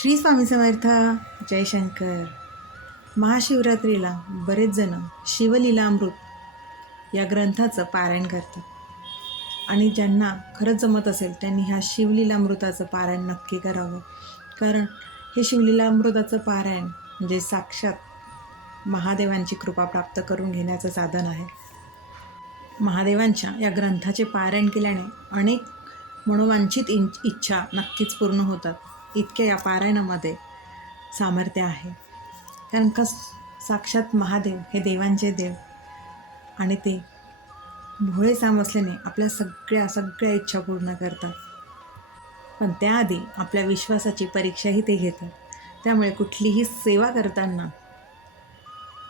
श्री स्वामी समर्थ जयशंकर महाशिवरात्रीला बरेच जण शिवलीलामृत या ग्रंथाचं पारायण करतात. आणि ज्यांना खरंच जमत असेल त्यांनी ह्या शिवलीलामृताचं पारायण नक्की करावं. कारण हे शिवलीलामृताचं पारायण म्हणजे साक्षात महादेवांची कृपा प्राप्त करून घेण्याचं साधन आहे. महादेवांच्या या ग्रंथाचे पारायण केल्याने अनेक मनोवांछित इन इच्छा नक्कीच पूर्ण होतात. इतक्या या पारायणामध्ये सामर्थ्य आहे. कारण का साक्षात महादेव हे देवांचे देव आणि ते भोळे साम असल्याने आपल्या सगळ्या सगळ्या इच्छा पूर्ण करतात. पण त्याआधी आपल्या विश्वासाची परीक्षाही ते घेतात. त्यामुळे कुठलीही सेवा करताना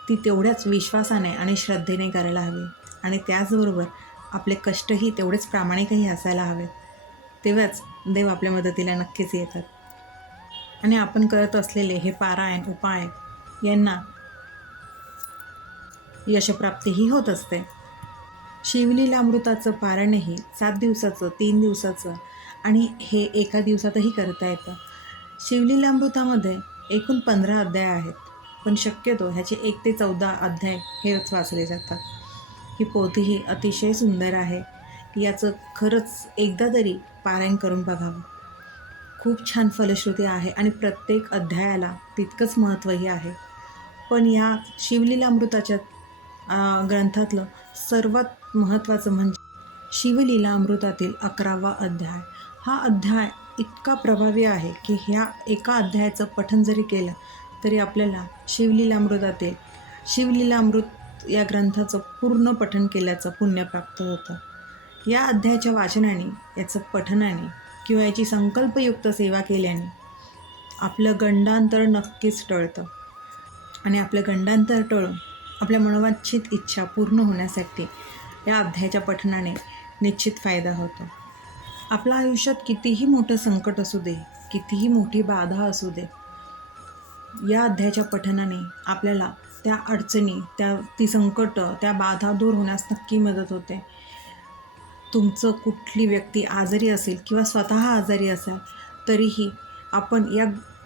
ती तेवढ्याच विश्वासाने आणि श्रद्धेने करायला हवी. आणि त्याचबरोबर आपले कष्टही तेवढेच प्रामाणिकही असायला हवेत. तेव्हाच देव आपल्या मदतीला नक्कीच येतात. आणि आपण करत असलेले हे पारायण उपाय यांना यशप्राप्तीही होत असते. शिवलीलामृताचं पारायणही सात दिवसाचं तीन दिवसाचं आणि हे एका दिवसातही करता येतं. शिवलीलामृतामध्ये एकूण पंधरा अध्याय आहेत पण शक्यतो ह्याचे एक ते चौदा अध्याय हेच वाचले जातात. ही पोथीही अतिशय सुंदर आहे. याचं खरंच एकदा तरी पारायण करून बघावं. खूप छान फलश्रुती आहे आणि प्रत्येक अध्यायाला तितकंच महत्त्वही आहे. पण या शिवलीलामृताच्या ग्रंथातलं सर्वात महत्त्वाचं म्हणजे शिवलीला अमृतातील अकरावा अध्याय. हा अध्याय इतका प्रभावी आहे की ह्या एका अध्यायाचं पठन जरी केलं तरी आपल्याला शिवलीलामृतातील शिवलीलामृत या ग्रंथाचं पूर्ण पठन केल्याचं पुण्य प्राप्त होतं. या अध्यायाच्या वाचनाने याचं पठनाने किंवा याची संकल्पयुक्त सेवा केल्याने आपलं गंडांतर नक्कीच टळतं. आणि आपलं गंडांतर टळून आपल्या मनोवांछित इच्छा पूर्ण होण्यासाठी या अध्यायाच्या पठनाने निश्चित फायदा होतो. आपल्या आयुष्यात कितीही मोठं संकट असू दे कितीही मोठी बाधा असू दे या अध्यायाच्या पठनाने आपल्याला त्या अडचणी त्या ती संकट त्या बाधा दूर होण्यास नक्की मदत होते. तुमचं कुठली व्यक्ती आजारी असेल किंवा स्वतः आजारी असाल तरीही आपण या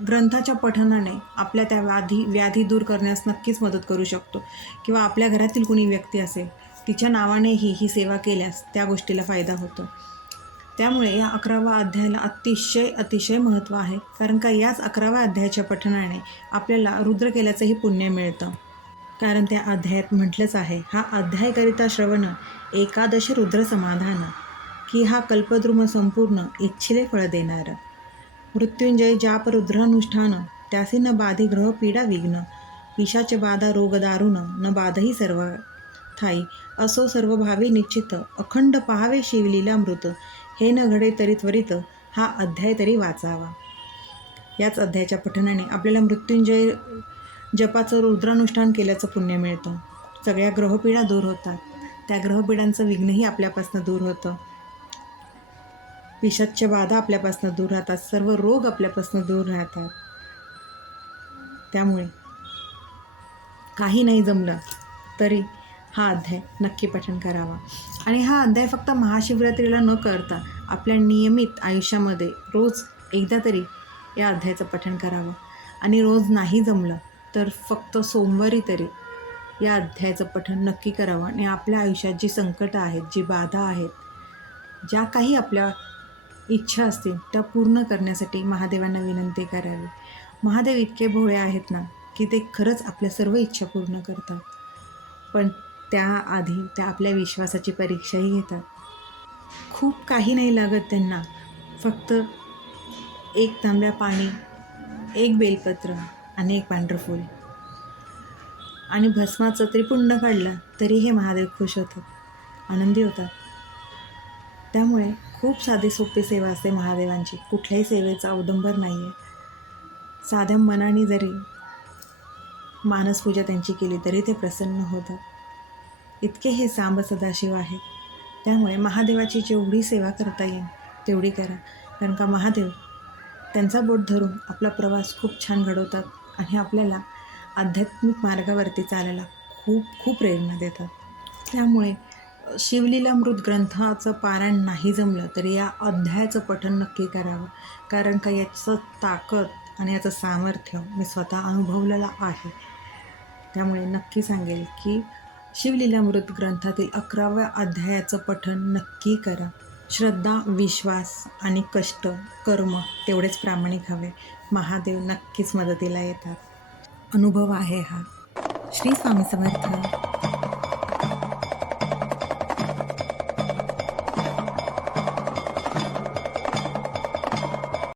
ग्रंथाच्या पठनाने आपल्या त्या व्याधी व्याधी दूर करण्यास नक्कीच मदत करू शकतो. किंवा आपल्या घरातील कोणी व्यक्ती असेल तिच्या नावानेही ही सेवा केल्यास त्या गोष्टीला फायदा होतो. त्यामुळे या अकरावा अध्यायाला अतिशय अतिशय महत्त्व आहे. कारण का याच अकराव्या अध्यायाच्या पठनाने आपल्याला रुद्र केल्याचंही पुण्य मिळतं. कारण त्या अध्यायात म्हटलंच आहे हा अध्यायकरिता श्रवण एकादश रुद्र समाधान की हा कल्पद्रुम संपूर्ण इच्छिले फळ देणार. मृत्युंजय जाप रुद्रानुष्ठान त्यासी न बाधी ग्रह पीडा विघ्न पिशाच बाधा रोग दारुण न बाधही सर्व थाई. असो सर्व भावी निश्चित अखंड पहावे शिवलीला मृत हे न घडे तरी त्वरित हा अध्याय तरी वाचावा. याच अध्यायाच्या पठनाने आपल्याला मृत्युंजय जपाचं रुद्रानुष्ठान केल्याचं पुण्य मिळतं. सगळ्या ग्रहपीडा दूर होतात. त्या ग्रहपीडांचं विघ्नही आपल्यापासून दूर होतं. पिशाच्या बाधा आपल्यापासून दूर राहतात. सर्व रोग आपल्यापासून दूर राहतात. त्यामुळे काही नाही जमलं तरी हा अध्याय नक्की पठण करावा. आणि हा अध्याय फक्त महाशिवरात्रीला न करता आपल्या नियमित आयुष्यामध्ये रोज एकदा तरी या अध्यायाचं पठण करावं. आणि रोज नाही जमलं तर फक्त सोमवारी तरी या अध्यायाचं पठण नक्की करावं आणि आपल्या आयुष्यात जी संकटं आहेत जी बाधा आहेत ज्या काही आपल्या इच्छा असतील त्या पूर्ण करण्यासाठी महादेवांना विनंती करावी. महादेव इतके भोळे आहेत ना की ते खरंच आपल्या सर्व इच्छा पूर्ण करतात. पण त्याआधी त्या आपल्या विश्वासाची परीक्षाही घेतात. खूप काही नाही लागत त्यांना फक्त एक तांब्या पाणी एक बेलपत्र आणि एक पांढरं फूल. आणि भस्माचं त्रिपुंड काढलं तरी हे महादेव खुश होतात आनंदी होतात. त्यामुळे खूप साधी सोपी सेवा असते महादेवांची. कुठल्याही सेवेचा अवडंबर नाही आहे साध्या मनाने जरी मानसपूजा त्यांची केली तरी ते प्रसन्न होतात. इतके हे सांब सदाशिव आहेत त्यामुळे महादेवाची जेवढी सेवा करता येईल तेवढी करा. कारण का महादेव त्यांचा बोट धरून आपला प्रवास खूप छान घडवतात. आणि आपल्याला आध्यात्मिक मार्गावरती चालायला खूप खूप प्रेरणा देतात त्यामुळे शिवलीलामृत ग्रंथाचं पारायण नाही जमलं तरी या अध्यायाचं पठण नक्की करावं. कारण का याचं ताकद आणि याचं सामर्थ्य मी स्वतः अनुभवलेलं आहे. त्यामुळे नक्की सांगेल की शिवलीलामृत ग्रंथातील अकराव्या अध्यायाचं पठण नक्की करा. श्रद्धा विश्वास आणि कष्ट कर्म तेवढेच प्रामाणिक हवे. महादेव नक्कीच मदतीला येतात. अनुभव आहे हा. श्री स्वामी समर्थ.